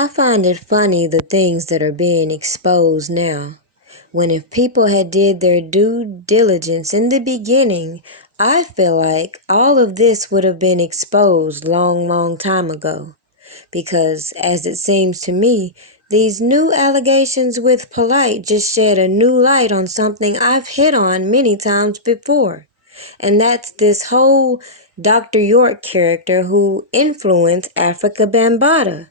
I find it funny the things that are being exposed now, when if people had did their due diligence in the beginning, I feel like all of this would have been exposed long time ago. Because, as it seems to me, these new allegations with Polight just shed a new light on something I've hit on many times before. And that's this whole Dr. York character who influenced Africa Bambaataa.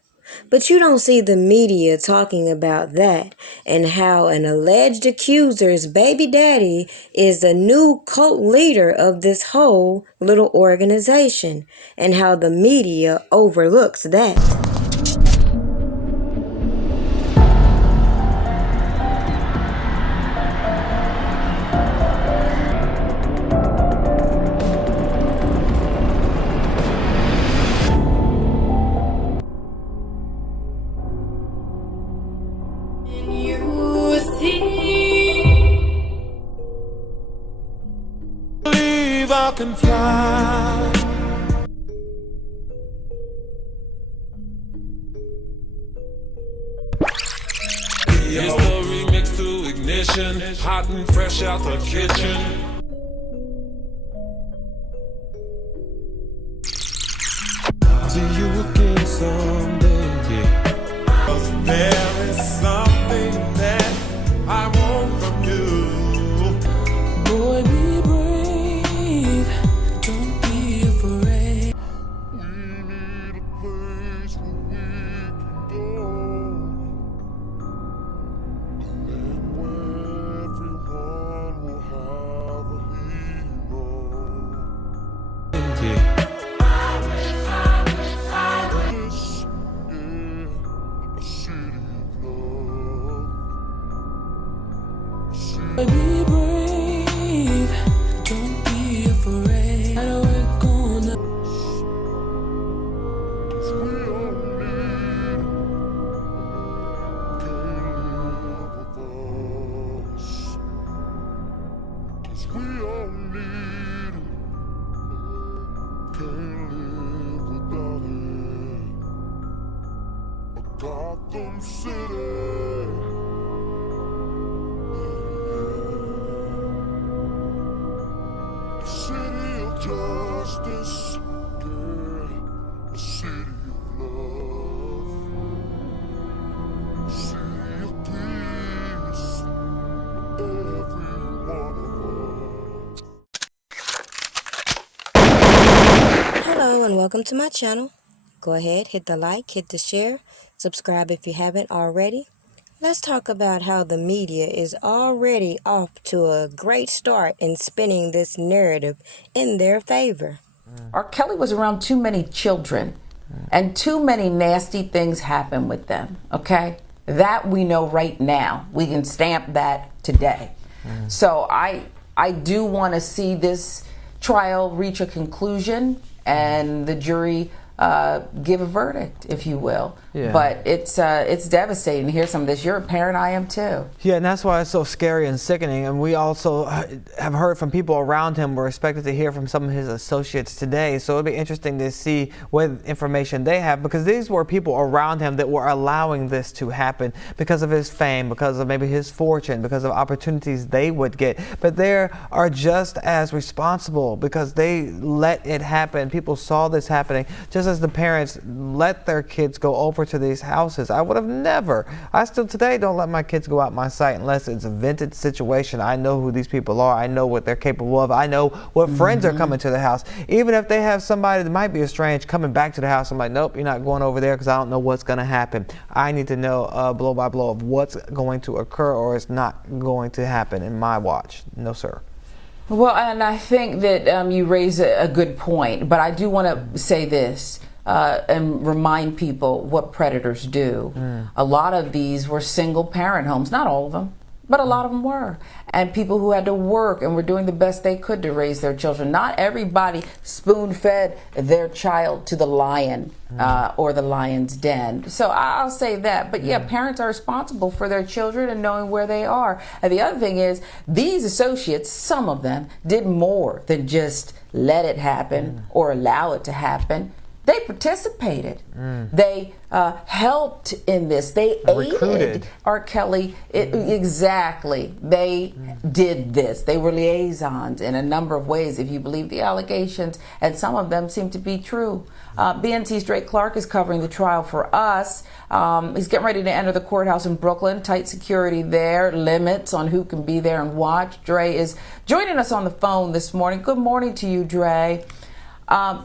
But you don't see the media talking about that and how an alleged accuser's baby daddy is the new cult leader of this whole little organization and how the media overlooks that. I can fly. It's the remix to Ignition, hot and fresh out the kitchen. See you again someday. Yeah. There is something that I want from you. Boy, be brave. Don't be afraid. We need a place where we can go. And where everyone will have a hero. Yeah. Be brave, don't be afraid. I know we're gonna. 'Cause we all need can't live with us. 'Cause we all need can't live without it. A Gotham City. City of justice, yeah, a city of love, a city of peace, every one of us. Hello and welcome to my channel. Go ahead, hit the like, hit the share, subscribe if you haven't already. Let's talk about how the media is already off to a great start in spinning this narrative in their favor. R. Kelly was around too many children, and too many nasty things happen with them, okay? That we know right now. We can stamp that today. So I do want to see this trial reach a conclusion and the jury give a verdict, if you will. Yeah. But it's devastating to hear some of this. You're a parent, I am too. Yeah, and that's why it's so scary and sickening. And we also have heard from people around him. We're expected to hear from some of his associates today. So it'll be interesting to see what information they have, because these were people around him that were allowing this to happen because of his fame, because of maybe his fortune, because of opportunities they would get. But they are just as responsible because they let it happen. People saw this happening, just as the parents let their kids go over to these houses. I would have never. I still today don't let my kids go out my sight unless it's a vintage situation. I know who these people are. I know what they're capable of. I know what friends are coming to the house. Even if they have somebody that might be estranged coming back to the house, I'm like, nope, you're not going over there because I don't know what's going to happen. I need to know blow by blow of what's going to occur or is not going to happen in my watch. No, sir. Well, and I think that you raise a good point, but I do want to say this. And remind people what predators do. A lot of these were single parent homes, not all of them, but a lot of them were. And people who had to work and were doing the best they could to raise their children. Not everybody spoon-fed their child to the lion or the lion's den. So I'll say that. But yeah, parents are responsible for their children and knowing where they are. And the other thing is, these associates, some of them, did more than just let it happen or allow it to happen. They participated. They helped in this. They aided R. Kelly. Exactly. They did this. They were liaisons in a number of ways, if you believe the allegations, and some of them seem to be true. BNT's Drake Clark is covering the trial for us. He's getting ready to enter the courthouse in Brooklyn. Tight security there, limits on who can be there and watch. Dre is joining us on the phone this morning. Good morning to you, Dre.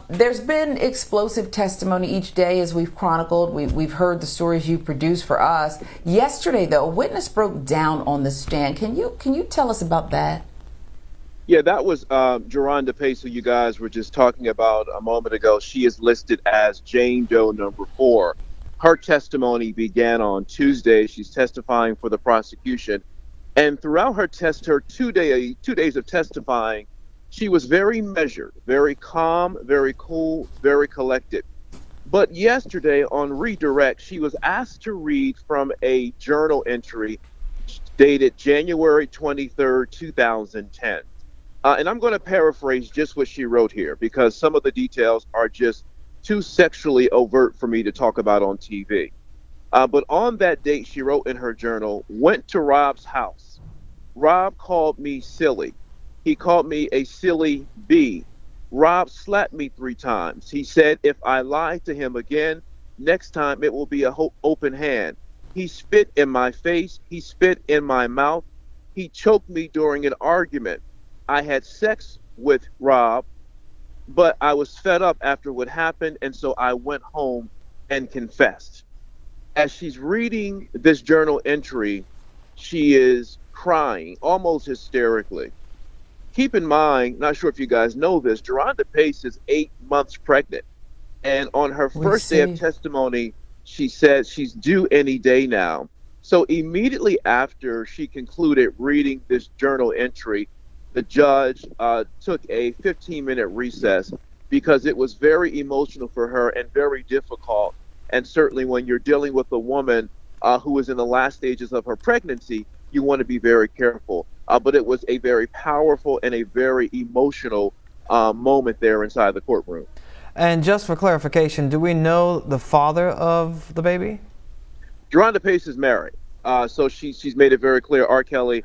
There's been explosive testimony each day as we've chronicled. We've heard the stories you produced for us. Yesterday, though, a witness broke down on the stand. Can you tell us about that? Yeah, that was Geronda Pace, who you guys were just talking about a moment ago. She is listed as Jane Doe number 4. Her testimony began on Tuesday. She's testifying for the prosecution. And throughout her 2 days of testifying, she was very measured, very calm, very cool, very collected. But yesterday on redirect, she was asked to read from a journal entry dated January 23rd, 2010. And I'm going to paraphrase just what she wrote here because some of the details are just too sexually overt for me to talk about on TV. But on that date, she wrote in her journal, went to Rob's house. Rob called me silly. He called me a silly bee. Rob slapped me 3 times. He said if I lie to him again, next time it will be a open hand. He spit in my face. He spit in my mouth. He choked me during an argument. I had sex with Rob, but I was fed up after what happened, and so I went home and confessed. As she's reading this journal entry, she is crying, almost hysterically. Keep in mind, not sure if you guys know this, Geronda Pace is 8 months pregnant. And on her first day of testimony, she said she's due any day now. So immediately after she concluded reading this journal entry, the judge took a 15-minute recess because it was very emotional for her and very difficult. And certainly when you're dealing with a woman who is in the last stages of her pregnancy, you want to be very careful. But it was a very powerful and a very emotional moment there inside the courtroom. And just for clarification, do we know the father of the baby? Geronda Pace is married. So she's made it very clear R. Kelly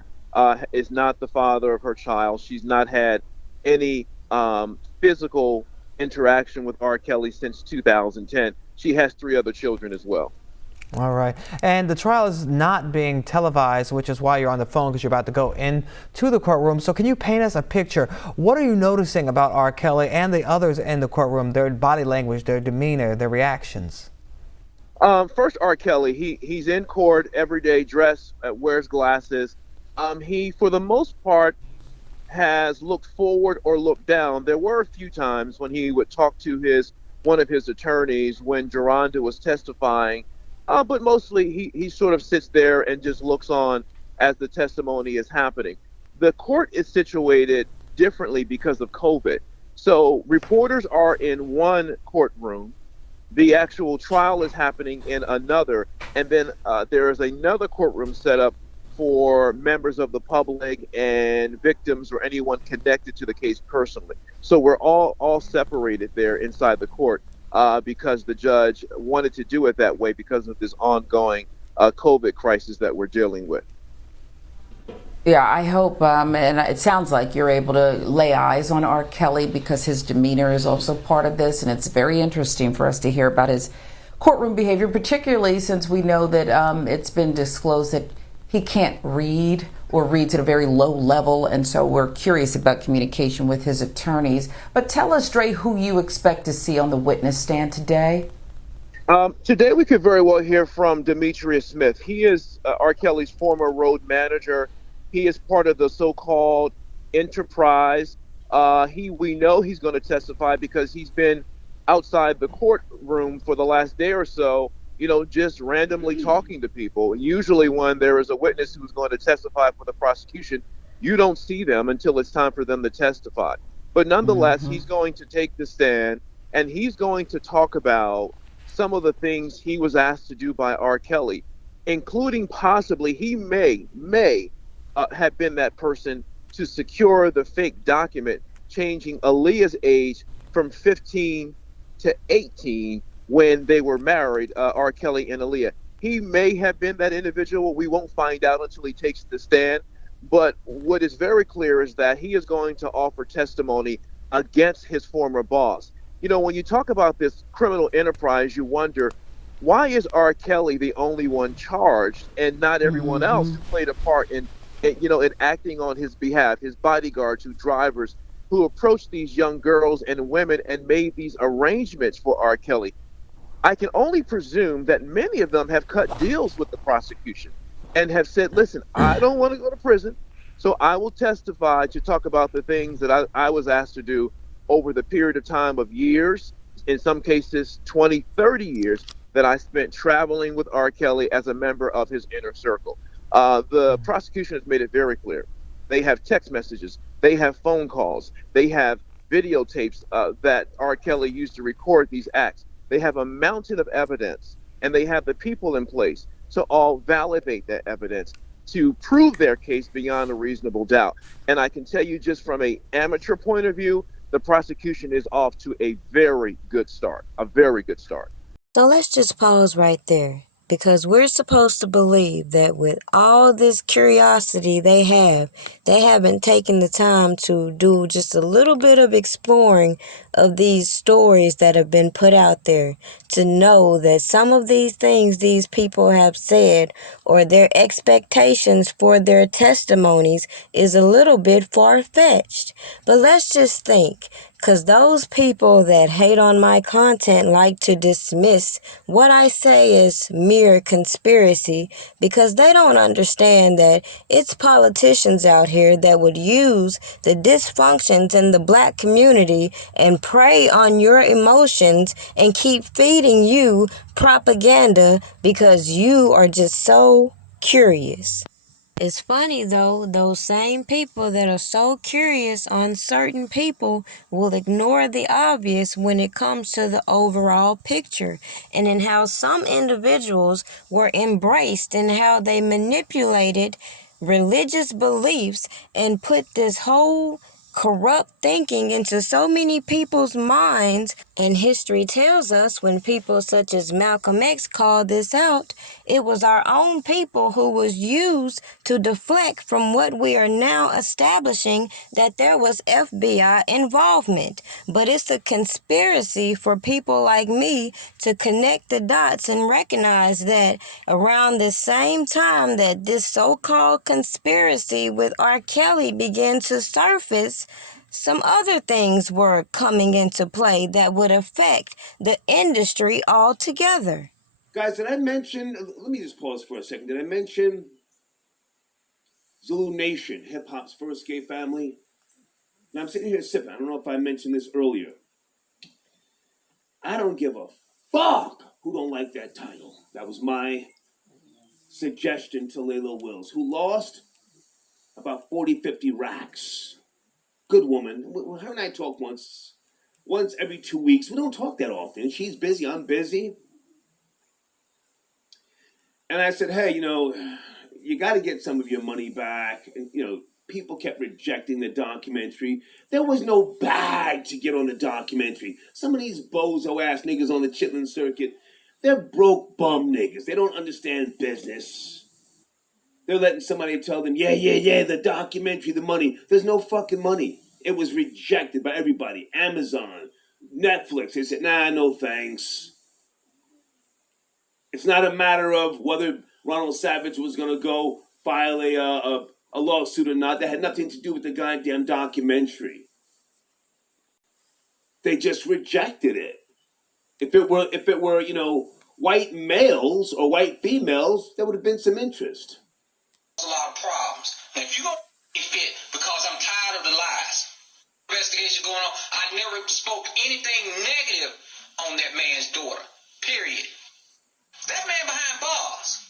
is not the father of her child. She's not had any physical interaction with R. Kelly since 2010. She has 3 other children as well. All right. And the trial is not being televised, which is why you're on the phone, because you're about to go into the courtroom. So can you paint us a picture? What are you noticing about R. Kelly and the others in the courtroom, their body language, their demeanor, their reactions? First, R. Kelly, he's in court every day, dressed, wears glasses. He, for the most part, has looked forward or looked down. There were a few times when he would talk to one of his attorneys when Geronda was testifying. But mostly he sort of sits there and just looks on as the testimony is happening. The court is situated differently because of COVID. So reporters are in one courtroom. The actual trial is happening in another. And then there is another courtroom set up for members of the public and victims or anyone connected to the case personally. So we're all separated there inside the court. Because the judge wanted to do it that way because of this ongoing COVID crisis that we're dealing with. Yeah, I hope, and it sounds like you're able to lay eyes on R. Kelly because his demeanor is also part of this, and it's very interesting for us to hear about his courtroom behavior, particularly since we know that it's been disclosed that he can't read or reads at a very low level, and so we're curious about communication with his attorneys. But tell us, Dre, who you expect to see on the witness stand today. Today we could very well hear from Demetrius Smith. He is R. Kelly's former road manager. He is part of the so-called enterprise. We know he's going to testify because he's been outside the courtroom for the last day or so, just randomly talking to people. Usually when there is a witness who's going to testify for the prosecution, you don't see them until it's time for them to testify. But nonetheless, he's going to take the stand and he's going to talk about some of the things he was asked to do by R. Kelly, including possibly he may have been that person to secure the fake document changing Aaliyah's age from 15 to 18 when they were married, R. Kelly and Aaliyah. He may have been that individual. We won't find out until he takes the stand. But what is very clear is that he is going to offer testimony against his former boss. You know, when you talk about this criminal enterprise, you wonder, why is R. Kelly the only one charged and not everyone else who played a part in acting on his behalf, his bodyguards, who drivers who approached these young girls and women and made these arrangements for R. Kelly? I can only presume that many of them have cut deals with the prosecution and have said, listen, I don't want to go to prison, so I will testify to talk about the things that I was asked to do over the period of time of years, in some cases 20, 30 years, that I spent traveling with R. Kelly as a member of his inner circle. The prosecution has made it very clear. They have text messages, they have phone calls, they have videotapes that R. Kelly used to record these acts. They have a mountain of evidence, and they have the people in place to all validate that evidence, to prove their case beyond a reasonable doubt. And I can tell you, just from an amateur point of view, the prosecution is off to a very good start, a very good start. So let's just pause right there, because we're supposed to believe that with all this curiosity they haven't taken the time to do just a little bit of exploring of these stories that have been put out there, to know that some of these things these people have said or their expectations for their testimonies is a little bit far-fetched. But let's just think, because those people that hate on my content like to dismiss what I say as mere conspiracy, because they don't understand that it's politicians out here that would use the dysfunctions in the black community and prey on your emotions and keep feeding you propaganda because you are just so curious. It's funny though, those same people that are so curious on certain people will ignore the obvious when it comes to the overall picture, and in how some individuals were embraced and how they manipulated religious beliefs and put this whole corrupt thinking into so many people's minds. And history tells us, when people such as Malcolm X called this out, it was our own people who was used to deflect from what we are now establishing, that there was FBI involvement. But it's a conspiracy for people like me to connect the dots and recognize that around the same time that this so-called conspiracy with R. Kelly began to surface, some other things were coming into play that would affect the industry altogether. Guys, did I mention, let me just pause for a second. Did I mention Zulu Nation, hip hop's first gay family? Now I'm sitting here sipping. I don't know if I mentioned this earlier. I don't give a fuck who don't like that title. That was my suggestion to Layla Wills, who lost about 40, 50 racks. Good woman. Her and I talk once every 2 weeks. We don't talk that often. She's busy. I'm busy. And I said, hey, you got to get some of your money back. And, people kept rejecting the documentary. There was no bag to get on the documentary. Some of these bozo-ass niggas on the Chitlin circuit, they're broke bum niggas. They don't understand business. They're letting somebody tell them, yeah, the documentary, the money. There's no fucking money. It was rejected by everybody. Amazon, Netflix. They said, nah, no thanks. It's not a matter of whether Ronald Savage was going to go file a lawsuit or not. That had nothing to do with the goddamn documentary. They just rejected it. If it were, white males or white females, there would have been some interest. A lot of problems. And if you're going to fit because I'm tired of the lies, investigation going on, I never spoke anything negative on that man's daughter. Period. That man behind bars,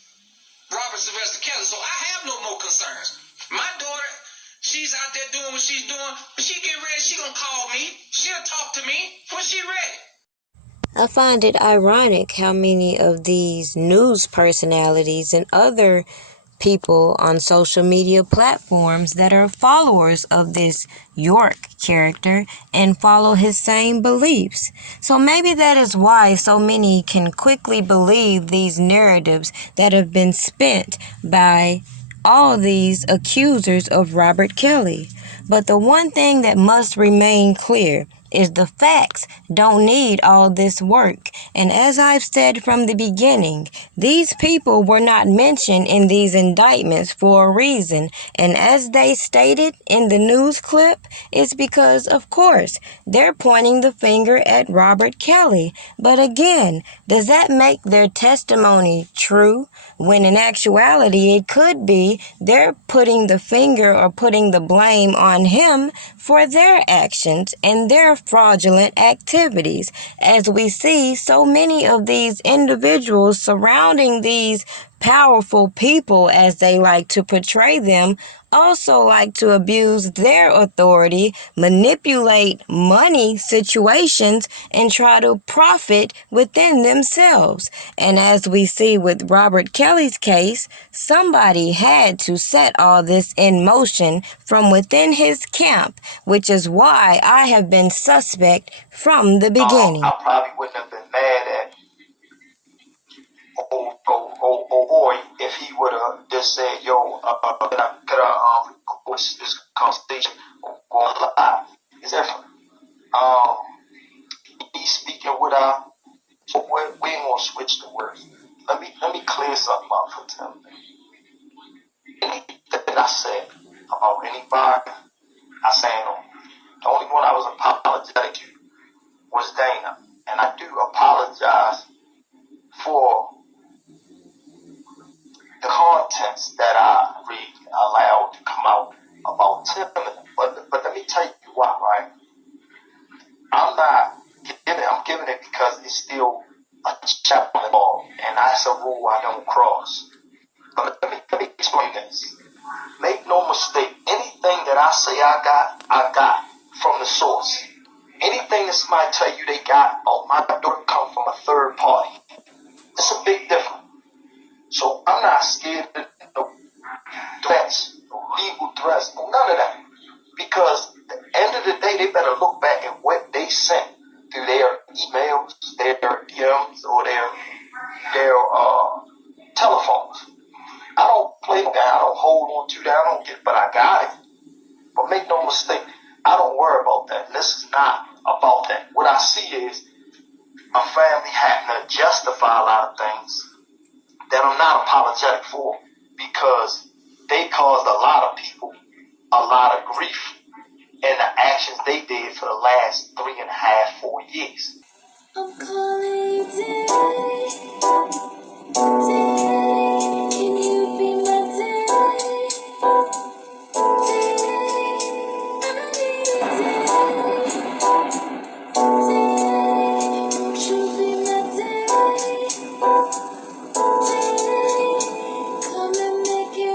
Robert Sylvester Kelly. So I have no more concerns. My daughter, she's out there doing what she's doing. When she get ready, she gonna call me. She'll talk to me when she ready. I find it ironic how many of these news personalities and other people on social media platforms that are followers of this York character and follow his same beliefs. So maybe that is why so many can quickly believe these narratives that have been spent by all these accusers of Robert Kelly. But the one thing that must remain clear is the facts don't need all this work. And as I've said from the beginning, these people were not mentioned in these indictments for a reason. And as they stated in the news clip, it's because, of course, they're pointing the finger at Robert Kelly. But again, does that make their testimony true? When in actuality, it could be they're putting the finger or putting the blame on him for their actions and their fraudulent activities. As we see so many of these individuals surrounding these powerful people, as they like to portray them, also like to abuse their authority, manipulate money situations, and try to profit within themselves. And as we see with Robert Kelly's case, somebody had to set all this in motion from within his camp, which is why I have been suspect from the beginning. I probably wouldn't have been mad at old boy if he would have just said, yo, could I record this conversation or go on live? It's different. He's speaking without, so we ain't gonna switch the words. Let me clear something up for Tim. Anything that I said about anybody, I said on. The only one I was apologetic to was Dana. And I do apologize for the contents that I read allowed to come out about Tim. But let me tell you why, right? I'm giving it because it's still a chapter involved, and that's a rule I don't cross. But let me explain this. Make no mistake, anything that I say I got from the source. Anything that somebody tell you they got on my door come from a third party. It's a big difference. So I'm not scared of no threats, no legal threats, no none of that. Because at the end of the day, they better look back at what they sent through their emails, their DMs, or their telephones. I don't play no game. I don't hold on to that. I don't get, but I got it. But make no mistake, I don't worry about that. This is not about that. What I see is my family having to justify a lot of things that I'm not apologetic for, because they caused a lot of people a lot of grief in the actions they did for the last 3.5, 4 years. I'm calling day. Can you be my day? Won't you be my day? Come and make it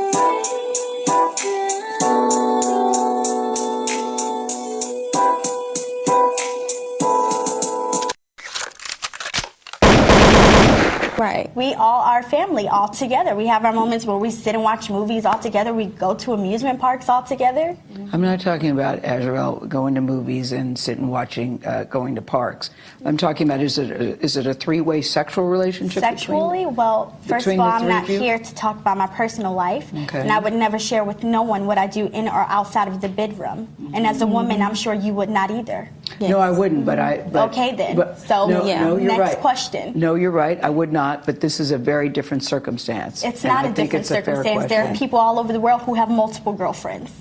Right. We all are family all together. We have our moments where we sit and watch movies all together. We go to amusement parks all together. I'm not talking about Azrael going to movies and sitting watching, going to parks. I'm talking about, is it a three-way sexual relationship? Sexually? Well, first of all, I'm not here to talk about my personal life. Okay. And I would never share with no one what I do in or outside of the bedroom. And as a woman, I'm sure you would not either. Yes. No, I wouldn't, but okay, then. No, you're next right. question. No, you're right. I would not, but this is a very different circumstance. It's not a different circumstance. There are people all over the world who have multiple girlfriends.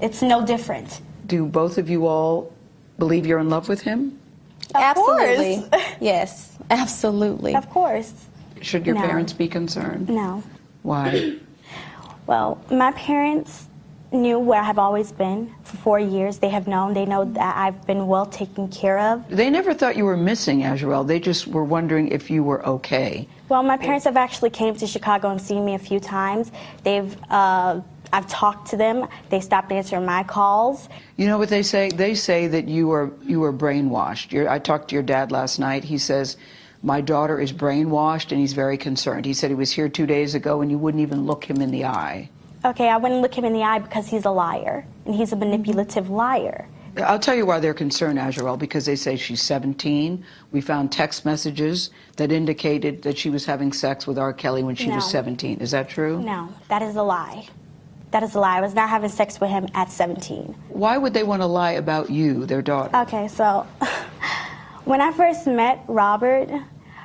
It's no different. Do both of you all believe you're in love with him? Absolutely. Yes, absolutely. Of course. Should your parents be concerned? No. Why? Well, my parents knew where I've always been for 4 years. They have known. They know that I've been well taken care of. They never thought you were missing, Azrael. They just were wondering if you were okay. Well, my parents have actually came to Chicago and seen me a few times. I've talked to them. They stopped answering my calls. You know what they say? They say that you were brainwashed. I talked to your dad last night. He says my daughter is brainwashed and he's very concerned. He said he was here 2 days ago and you wouldn't even look him in the eye. Okay, I wouldn't look him in the eye because he's a liar, and he's a manipulative liar. I'll tell you why they're concerned, Azrael, because they say she's 17. We found text messages that indicated that she was having sex with R. Kelly when she was 17. Is that true? No, that is a lie. That is a lie. I was not having sex with him at 17. Why would they want to lie about you, their daughter? Okay, so when I first met Robert,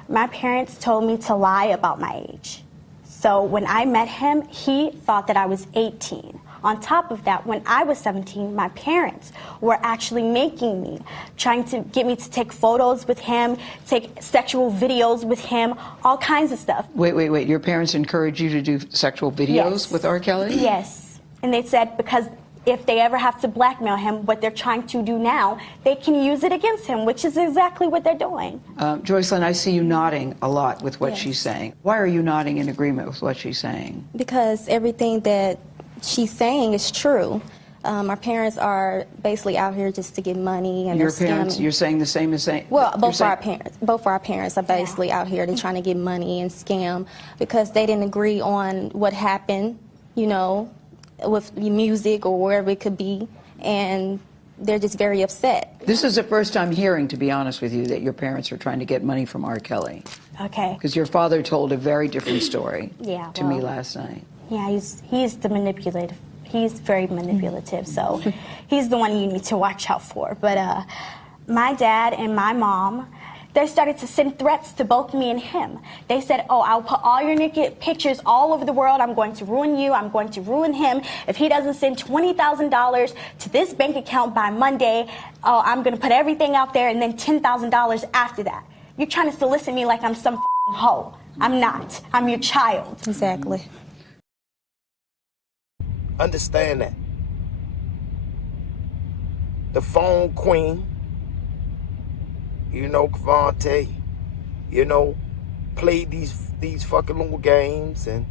my parents told me to lie about my age. So when I met him, he thought that I was 18. On top of that, when I was 17, my parents were actually making me, trying to get me to take photos with him, take sexual videos with him, all kinds of stuff. Wait. Your parents encouraged you to do sexual videos with R. Kelly? Yes. And they said because if they ever have to blackmail him, what they're trying to do now, they can use it against him, which is exactly what they're doing. Joycelyn, I see you nodding a lot with what she's saying. Why are you nodding in agreement with what she's saying? Because everything that she's saying is true. Our parents are basically out here just to get money, and your they're parents, scamming. you're saying the same as saying. Well, both of our parents are basically out here. They're trying to get money and scam because they didn't agree on what happened, you know, with music or wherever it could be, and they're just very upset. This is the first time hearing, to be honest with you, that your parents are trying to get money from R. Kelly. Okay. Because your father told a very different story to me last night. Yeah, he's the manipulative. He's very manipulative, so he's the one you need to watch out for. But my dad and my mom, they started to send threats to both me and him. They said, oh, I'll put all your naked pictures all over the world. I'm going to ruin you. I'm going to ruin him. If he doesn't send $20,000 to this bank account by Monday, oh, I'm going to put everything out there and then $10,000 after that. You're trying to solicit me like I'm some hoe. I'm not. I'm your child. Exactly. Understand that. The phone queen, you know, Cavante, you know, played these fucking little games and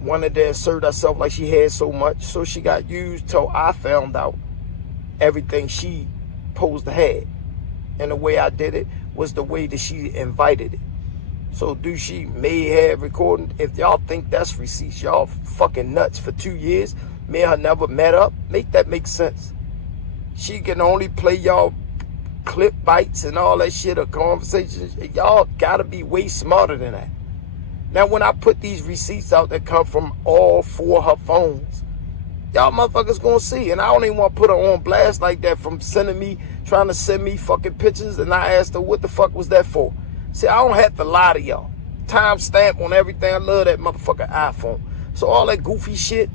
wanted to assert herself like she had so much. So she got used till I found out everything she supposed to have. And the way I did it was the way that she invited it. So do she may have recording. If y'all think that's receipts, y'all fucking nuts. For 2 years, me and her never met up. Make that make sense. She can only play y'all clip bites and all that shit or conversations. Y'all gotta be way smarter than that. Now when I put these receipts out that come from all 4 of her phones, y'all motherfuckers gonna see. And I don't even want to put her on blast like that from trying to send me fucking pictures. And I asked her what the fuck was that for. See, I don't have to lie to y'all. Timestamp on everything. I love that motherfucking iPhone. So all that goofy shit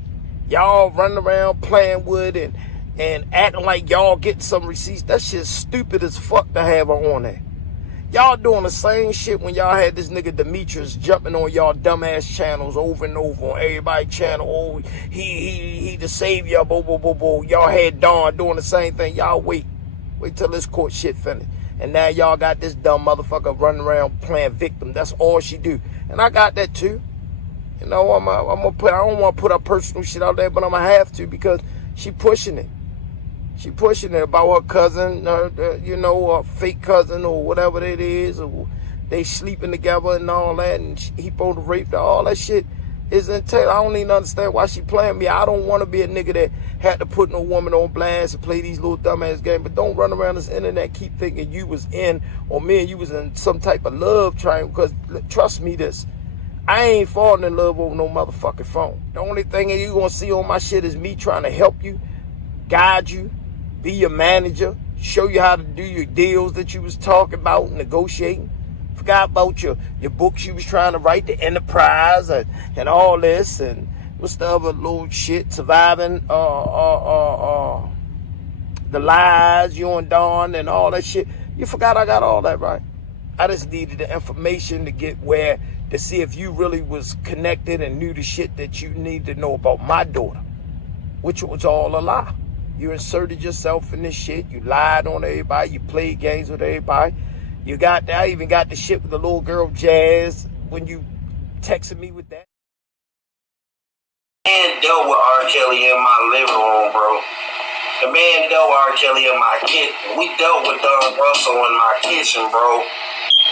y'all running around playing with and acting like y'all getting some receipts, that shit's stupid as fuck to have her on there. Y'all doing the same shit when y'all had this nigga Demetrius jumping on y'all dumbass channels over and over on everybody's channel. Oh, he the savior, boo, boo, boo, boo. Y'all had Dawn doing the same thing. Y'all wait till this court shit finish. And now y'all got this dumb motherfucker running around playing victim. That's all she do. And I got that too. You know, I don't want to put her personal shit out there, but I'm going to have to because she pushing it. She pushing it about her cousin, you know, her fake cousin or whatever it is. Or they sleeping together and all that. And he supposed to rape her. All that shit is entailed. I don't even understand why she playing me. I don't want to be a nigga that had to put no woman on blast and play these little dumbass games. But don't run around this internet keep thinking you was in, or me and you was in some type of love triangle. Because trust me this, I ain't falling in love over no motherfucking phone. The only thing that you gonna see on my shit is me trying to help you, guide you, be your manager, show you how to do your deals that you was talking about, negotiating. Forgot about your books you was trying to write, the enterprise and all this, and what's the other little shit, surviving the lies, you and Dawn and all that shit. You forgot I got all that right. I just needed the information to get to see if you really was connected and knew the shit that you need to know about my daughter, which was all a lie. You inserted yourself in this shit, you lied on everybody, you played games with everybody. I even got the shit with the little girl Jazz when you texted me with that. Man dealt with R. Kelly in my living room, bro. The man dealt with R. Kelly in my kitchen. We dealt with Don Russell in my kitchen, bro.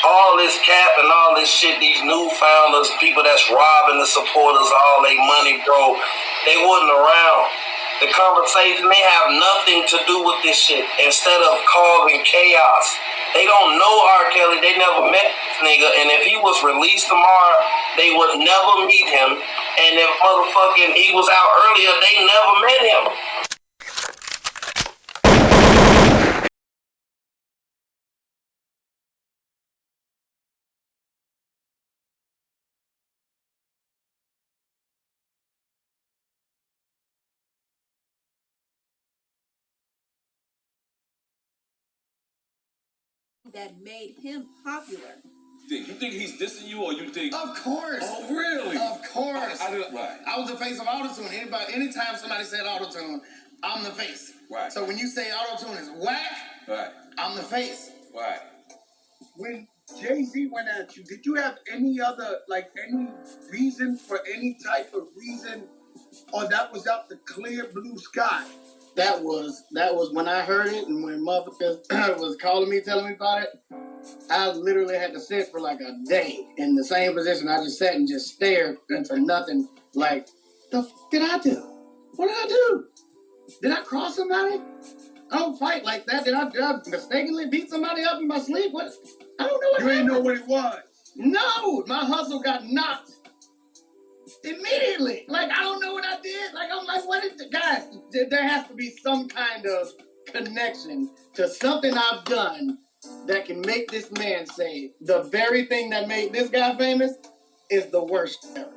All this cap and all this shit, these newfounders, people that's robbing the supporters, all their money, bro, they wasn't around. The conversation, they have nothing to do with this shit. Instead of causing chaos, they don't know R. Kelly. They never met this nigga. And if he was released tomorrow, they would never meet him. And if motherfucking he was out earlier, they never met him. That made him popular. You think he's dissing you, or you think? Of course. Oh, really? Of course. Right. I was the face of autotune. Anytime somebody said autotune, I'm the face. Right. So when you say autotune is whack, Right. I'm the face. Right. When Jay-Z went at you, did you have any other, any reason for any type of reason, or that was out the clear blue sky? That was when I heard it, and when motherfuckers was calling me, telling me about it, I literally had to sit for like a day in the same position. I just sat and just stared into nothing. Like, the f did I do? What did I do? Did I cross somebody? I don't fight like that. Did I mistakenly beat somebody up in my sleep? What? I don't know what You happened. ain't know what it was. No, my hustle got knocked immediately. Like, I don't know what I did. Like, I'm like, what is the guys? There has to be some kind of connection to something I've done that can make this man say the very thing that made this guy famous is the worst ever.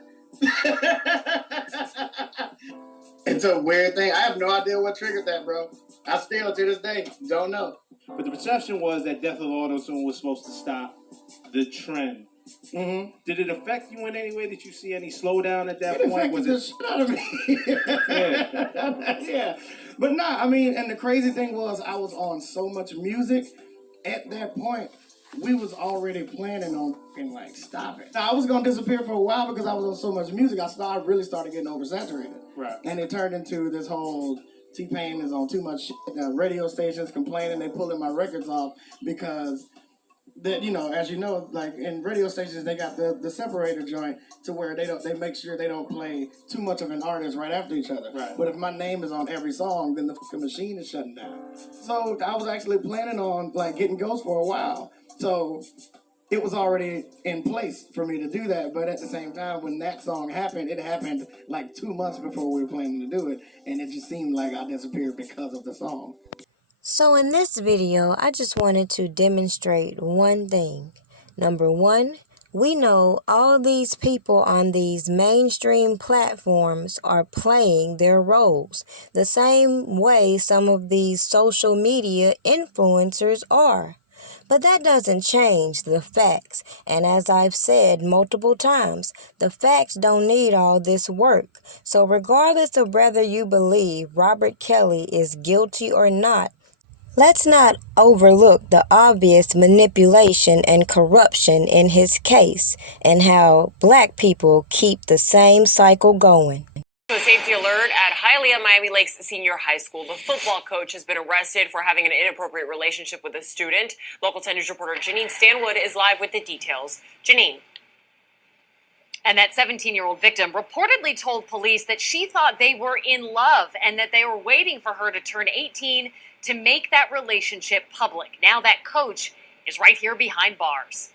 It's a weird thing. I have no idea what triggered that, bro. I still, to this day, don't know. But the perception was that Death of Auto-Tune was supposed to stop the trend. Mm-hmm. Did it affect you in any way? Did you see any slowdown at that It point? affected the shit out of me. Yeah. But nah, I mean, and the crazy thing was I was on so much music at that point. We was already planning on like stopping. Now, I was gonna disappear for a while because I was on so much music. I really started getting oversaturated. Right. And it turned into this whole T-Pain is on too much shit. Radio stations complaining they pulling my records off because that, you know, as you know, like in radio stations they got the separator joint to where they make sure they don't play too much of an artist right after each other. Right. But if my name is on every song, then the fucking machine is shutting down. So I was actually planning on like getting Ghost for a while. So it was already in place for me to do that. But at the same time, when that song happened, it happened like 2 months before we were planning to do it. And it just seemed like I disappeared because of the song. So in this video, I just wanted to demonstrate one thing. Number one, we know all these people on these mainstream platforms are playing their roles the same way some of these social media influencers are. But that doesn't change the facts, and as I've said multiple times, the facts don't need all this work. So regardless of whether you believe Robert Kelly is guilty or not, let's not overlook the obvious manipulation and corruption in his case and how black people keep the same cycle going. A safety alert at Hialeah Miami Lakes Senior High School. The football coach has been arrested for having an inappropriate relationship with a student. Local 10 News reporter Janine Stanwood is live with the details. Janine. And that 17-year-old victim reportedly told police that she thought they were in love and that they were waiting for her to turn 18 to make that relationship public. Now that coach is right here behind bars.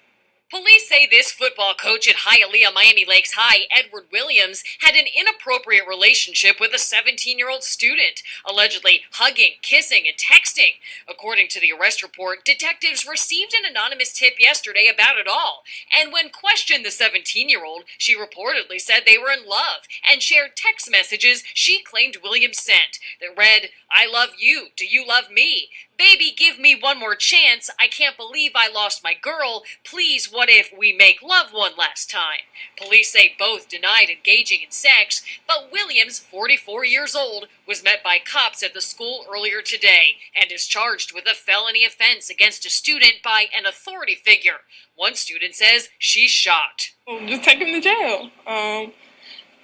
Police say this football coach at Hialeah Miami Lakes High, Edward Williams, had an inappropriate relationship with a 17-year-old student, allegedly hugging, kissing, and texting. According to the arrest report, detectives received an anonymous tip yesterday about it all, and when questioned the 17-year-old, she reportedly said they were in love and shared text messages she claimed Williams sent that read, "I love you. Do you love me? Baby, give me one more chance. I can't believe I lost my girl. Please, what if we make love one last time?" Police say both denied engaging in sex, but Williams, 44 years old, was met by cops at the school earlier today and is charged with a felony offense against a student by an authority figure. One student says she's shocked. Just take him to jail.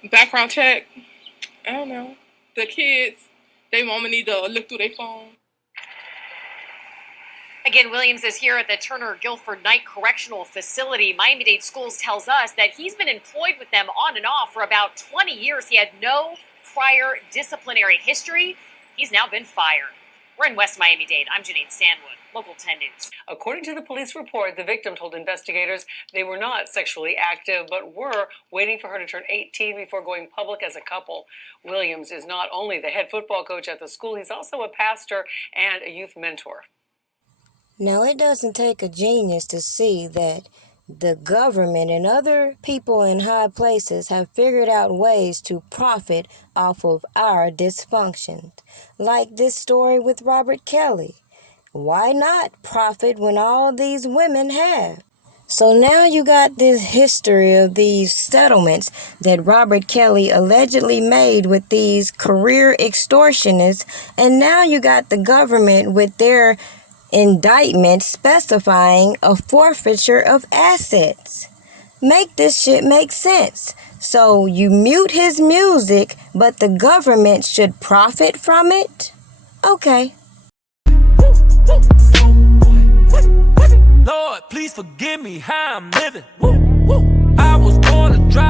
Background check. I don't know. The kids, they mama need to look through their phone. Again, Williams is here at the Turner Guilford Knight Correctional Facility. Miami-Dade Schools tells us that he's been employed with them on and off for about 20 years. He had no prior disciplinary history. He's now been fired. We're in West Miami-Dade. I'm Janine Stanwood, Local 10 News. According to the police report, the victim told investigators they were not sexually active, but were waiting for her to turn 18 before going public as a couple. Williams is not only the head football coach at the school, he's also a pastor and a youth mentor. Now, it doesn't take a genius to see that the government and other people in high places have figured out ways to profit off of our dysfunction. Like this story with Robert Kelly. Why not profit when all these women have? So now you got this history of these settlements that Robert Kelly allegedly made with these career extortionists, and now you got the government with their indictment specifying a forfeiture of assets. Make this shit make sense. So you mute his music, but the government should profit from it? Okay. Lord, please forgive me how I'm living. I was born to drive.